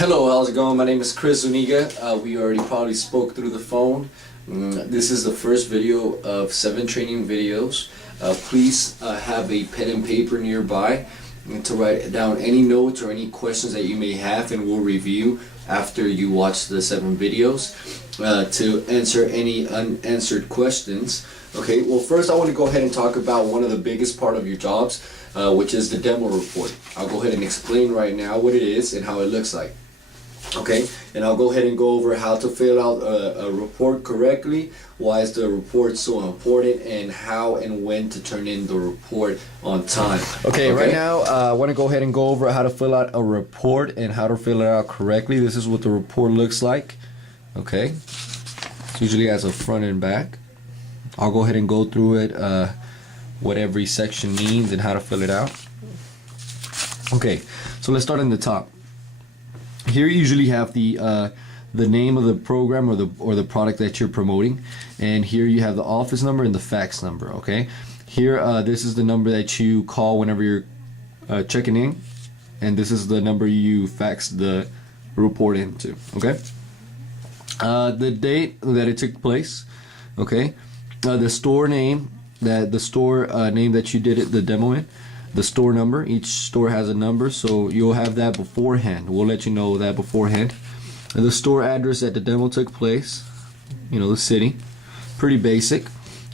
Hello, how's it going? My name is Chris Zuniga. We already probably spoke through the phone. This is the first video of 7 training videos. Please have a pen and paper nearby to write down any notes or any questions that you may have, and we'll review after you watch the 7 videos to answer any unanswered questions. Okay, well, first I want to go ahead and talk about one of the biggest part of your jobs, which is the demo report. I'll go ahead and explain right now what it is and how it looks like. Okay, and I'll go ahead and go over how to fill out a report correctly, why is the report so important, and how and when to turn in the report on time. Okay, right now I want to go ahead and go over how to fill out a report and how to fill it out correctly. This is what the report looks like. Okay, it usually has a front and back. I'll go ahead and go through it, what every section means and how to fill it out. Okay, so let's start in the top. Here you usually have the name of the program or the product that you're promoting, and here you have the office number and the fax number. Okay, here this is the number that you call whenever you're checking in, and this is the number you fax the report into. Okay, the date that it took place. Okay, the store name, the store name that you did the demo in. The store number, each store has a number, so you'll have that beforehand. We'll let you know that beforehand. And the store address that the demo took place, you know, the city, pretty basic.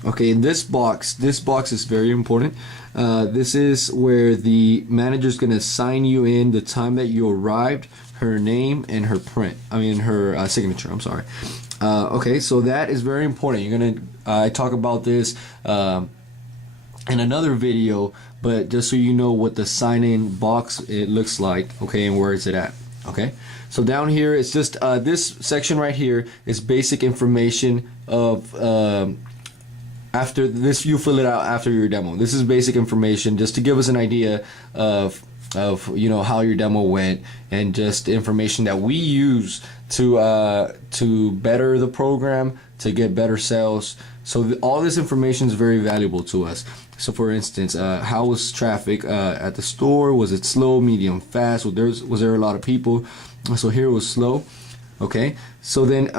Okay, in this box is very important. This is where the manager is going to sign you in the time that you arrived, her name, and her her signature. I'm sorry. Okay, so that is very important. You're gonna I talk about this in another video, but just so you know what the sign-in box it looks like, okay, and where is it at. Okay, so down here it's just this section right here is basic information of after this. You fill it out after your demo. This is basic information just to give us an idea of you know how your demo went, and just information that we use to better the program, to get better sales. So all this information is very valuable to us. So for instance, how was traffic at the store? Was it slow, medium, fast? Was there a lot of people? So here it was slow. Okay, so then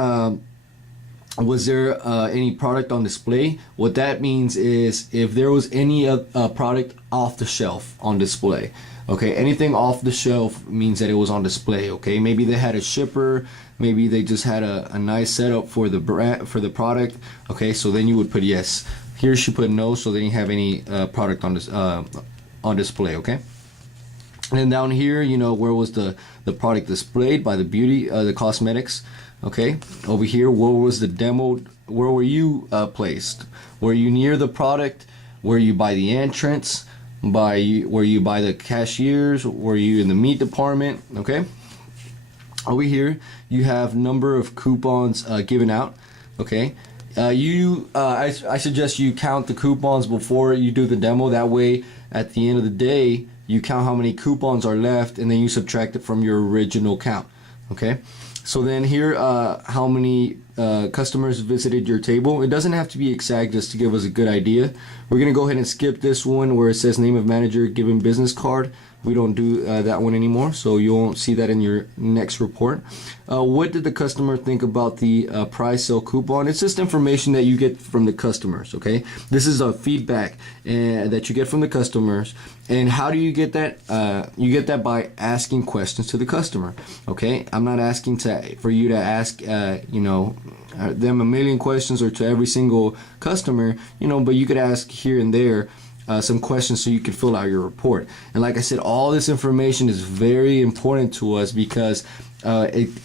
was there any product on display? What that means is if there was any product off the shelf on display. Okay, anything off the shelf means that it was on display. Okay, maybe they had a shipper, maybe they just had a nice setup for the for the product. Okay, so then you would put yes. Here she put no, so then you have any product on this on display. Okay, and then down here, you know, where was the product displayed by the beauty, the cosmetics. Okay, over here, where was the demo? Where were you placed? Were you near the product? Were you by the entrance? Were you by the cashiers? Were you in the meat department? Okay, over here you have number of coupons given out. Okay, I suggest you count the coupons before you do the demo. That way at the end of the day you count how many coupons are left, and then you subtract it from your original count. Okay, so then here how many customers visited your table. It doesn't have to be exact, just to give us a good idea. We're gonna go ahead and skip this one where it says name of manager given business card. We don't do that one anymore, so you won't see that in your next report. What did the customer think about the price sale coupon? It's just information that you get from the customers. Okay, this is a feedback that you get from the customers. And how do you get that? You get that by asking questions to the customer. Okay, I'm not asking for you to ask you know, them a million questions or to every single customer, you know, but you could ask here and there some questions so you can fill out your report. And like I said, all this information is very important to us because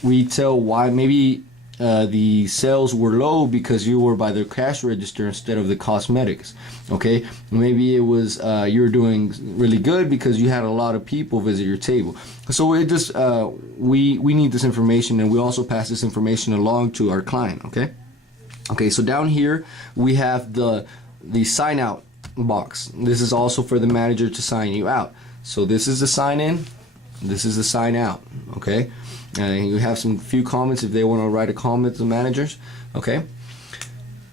we tell why maybe the sales were low because you were by the cash register instead of the cosmetics. Okay, maybe it was you were doing really good because you had a lot of people visit your table. So it just we need this information, and we also pass this information along to our client. Okay, so down here we have the sign out box. This is also for the manager to sign you out. So this is the sign in, this is the sign out. Okay, and you have some few comments if they want to write a comment to the managers. Okay,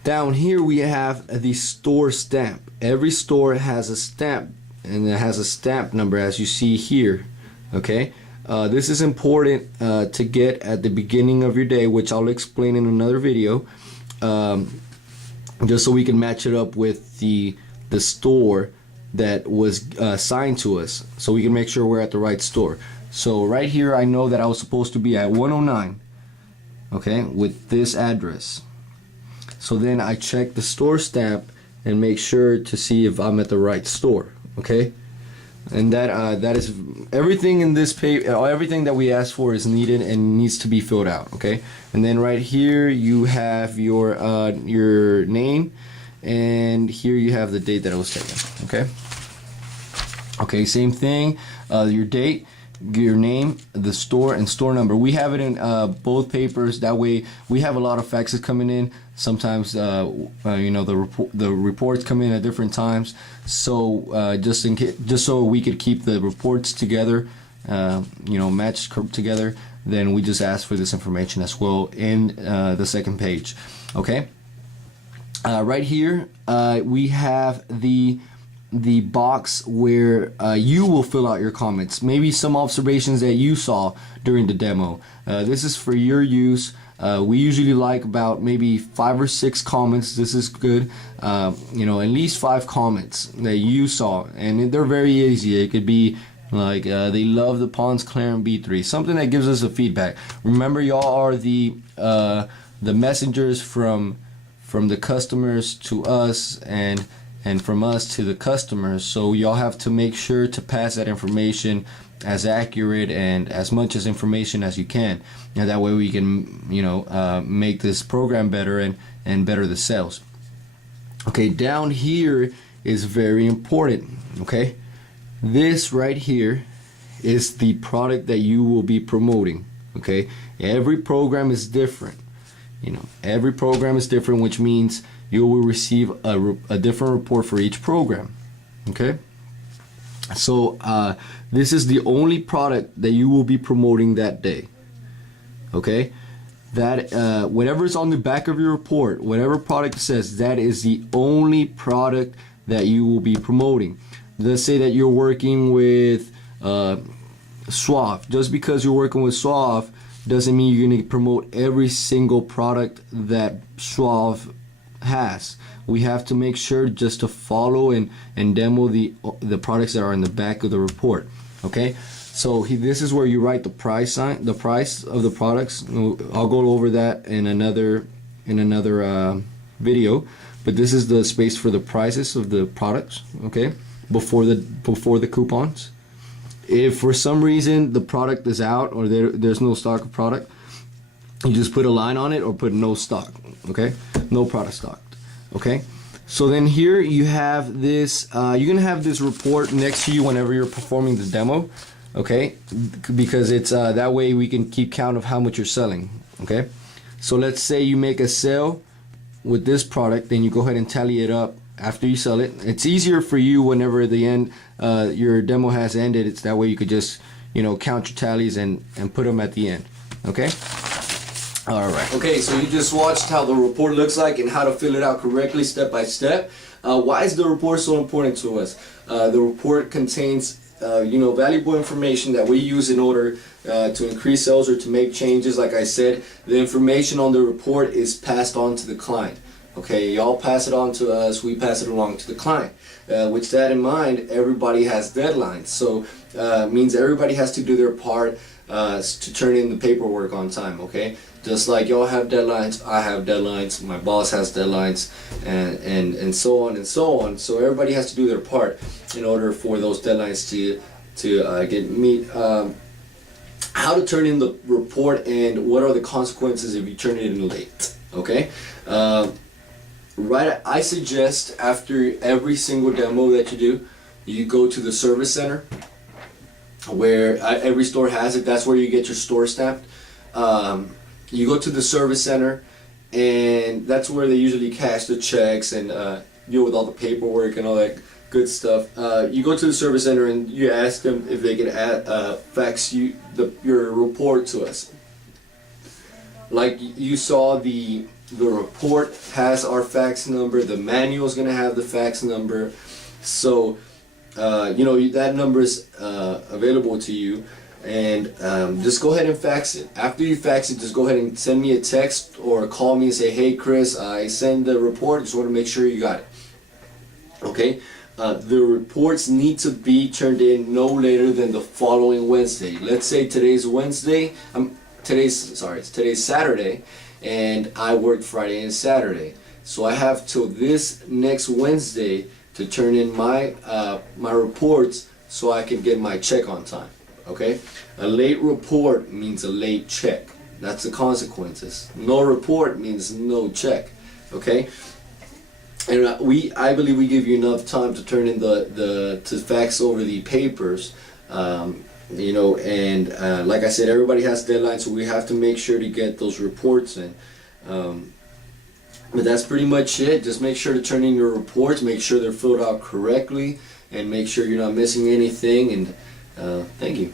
down here we have the store stamp. Every store has a stamp, and it has a stamp number as you see here. Okay, This is important to get at the beginning of your day, which I'll explain in another video, just so we can match it up with the store that was assigned to us, so we can make sure we're at the right store. So right here I know that I was supposed to be at 109, okay, with this address. So then I check the store stamp and make sure to see if I'm at the right store, okay? And that is everything in this paper. Everything that we asked for is needed and needs to be filled out, okay? And then right here you have your name, and here you have the date that it was taken, okay? Okay, same thing, your date, your name, the store, and store number. We have it in both papers. That way we have a lot of faxes coming in. Sometimes you know, the reports come in at different times, so just so we could keep the reports together, you know, matched together, then we just ask for this information as well in the second page, okay? Right here we have the box where you will fill out your comments, maybe some observations that you saw during the demo. This is for your use. We usually like about maybe 5 or 6 comments. This is good. You know, at least 5 comments that you saw, and they're very easy. It could be like they love the Pond's Clarent B3, something that gives us a feedback. Remember, y'all are the messengers from the customers to us, and from us to the customers, so y'all have to make sure to pass that information as accurate and as much as information as you can, and that way we can, you know, make this program better and better the sales. Okay, down here is very important, okay? This right here is the product that you will be promoting, okay? Every program is different, you know, every program is different, which means you will receive a different report for each program, okay? So this is the only product that you will be promoting that day, okay? That whatever is on the back of your report, whatever product it says, that is the only product that you will be promoting. Let's say that you're working with Suave. Just because you're working with Suave doesn't mean you're going to promote every single product that Suave has. We have to make sure just to follow and demo the products that are in the back of the report, okay? So this is where you write the price of the products. I'll go over that in another video, but this is the space for the prices of the products, okay, before the coupons. If for some reason the product is out or there's no stock of product, you just put a line on it or put no stock, okay? No product stocked, okay? So then here you have this, you're gonna have this report next to you whenever you're performing the demo, okay? Because it's that way we can keep count of how much you're selling, okay? So let's say you make a sale with this product, then you go ahead and tally it up after you sell it. It's easier for you whenever the end your demo has ended. It's that way you could just, you know, count your tallies and put them at the end, okay? Alright. Okay, so you just watched how the report looks like and how to fill it out correctly step by step. Why is the report so important to us? The report contains you know, valuable information that we use in order to increase sales or to make changes. Like I said, the information on the report is passed on to the client. Okay, y'all pass it on to us, we pass it along to the client. With that in mind, everybody has deadlines. So means everybody has to do their part to turn in the paperwork on time, okay? Just like y'all have deadlines, I have deadlines, my boss has deadlines, and so on and so on. So everybody has to do their part in order for those deadlines to meet. How to turn in the report and what are the consequences if you turn it in late, okay? Right, I suggest after every single demo that you do, you go to the service center where every store has it. That's where you get your store stamped. You go to the service center, and that's where they usually cash the checks and deal with all the paperwork and all that good stuff. You go to the service center and you ask them if they can fax your report to us. Like you saw, the report has our fax number. The manual is going to have the fax number. So you know, that number is available to you. and just go ahead and fax it. After you fax it, just go ahead and send me a text or call me and say, hey Chris, I send the report, just want to make sure you got it. Okay, the reports need to be turned in no later than the following Wednesday. Let's say today's Wednesday, today's Saturday, and I worked Friday and Saturday. So I have till this next Wednesday to turn in my my reports so I can get my check on time. Okay, a late report means a late check. That's the consequences. No report means no check. Okay, and I believe we give you enough time to turn in to fax over the papers. You know, and like I said, everybody has deadlines, so we have to make sure to get those reports in. But that's pretty much it. Just make sure to turn in your reports, make sure they're filled out correctly, and make sure you're not missing anything. And thank you.